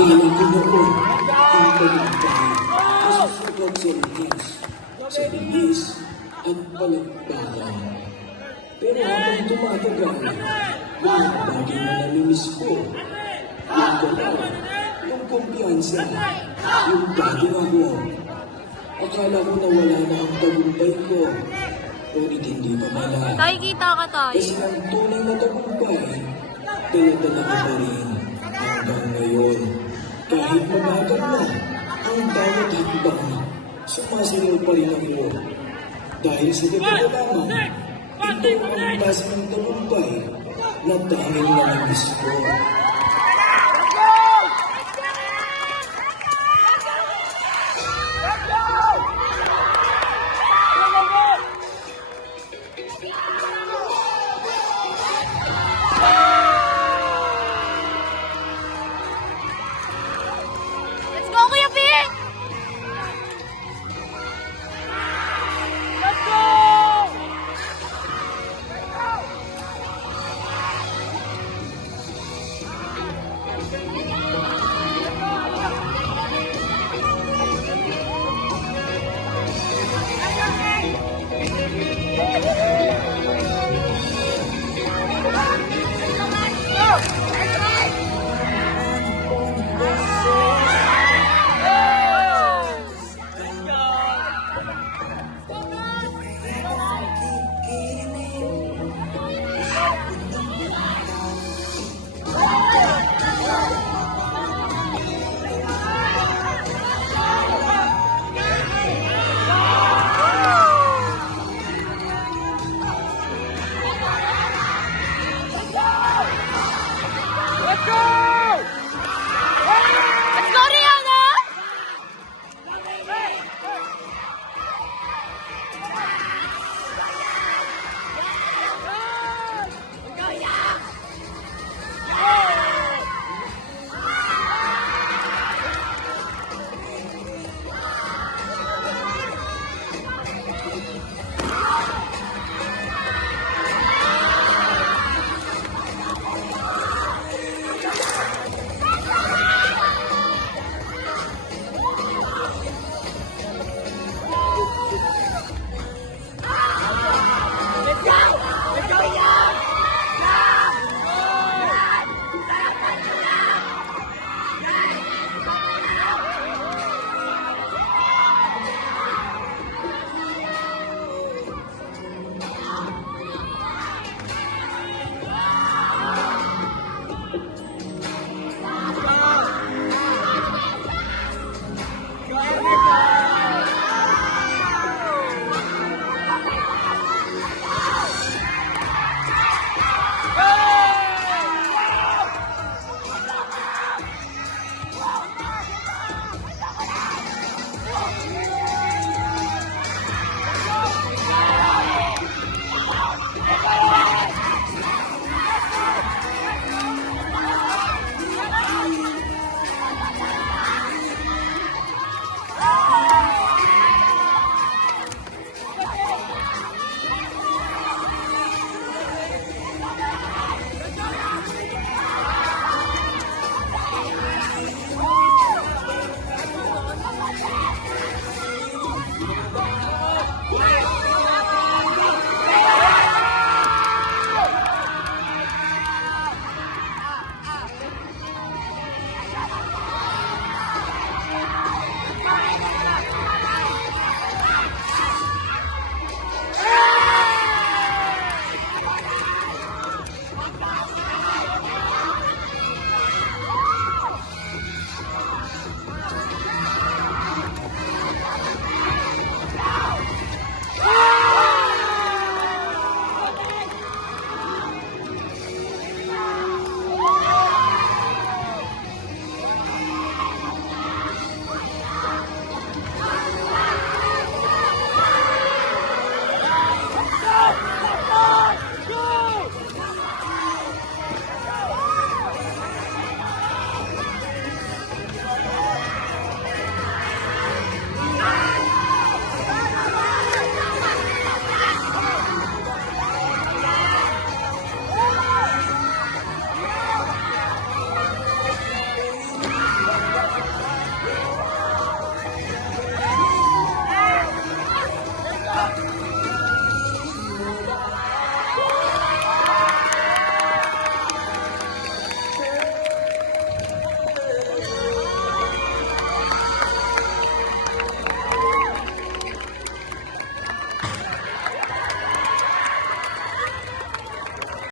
Akala ko noon ang tagumpay ay susukat sa linis, sa bilis at palagpagan. Pero habang tumatagal, yung bagay na namimiss ko, yung galaw, yung kumpiyansa, yung dating ako. Akala ko nawala na ang tagumpay ko. Ngunit hindi pa pala. Tay, kita ka tayo. Kasi ang tunay na tagumpay, dala-dala ko pa rin hanggang ngayon. Kahit mabagal na ang bawat hakbang, sumasayaw pa rin ako. Dahil sa gabi lamang, ito ang base ng tagumpay na tanging nangis ko. Let's go, Kuya Vic! Let's go! Let's go!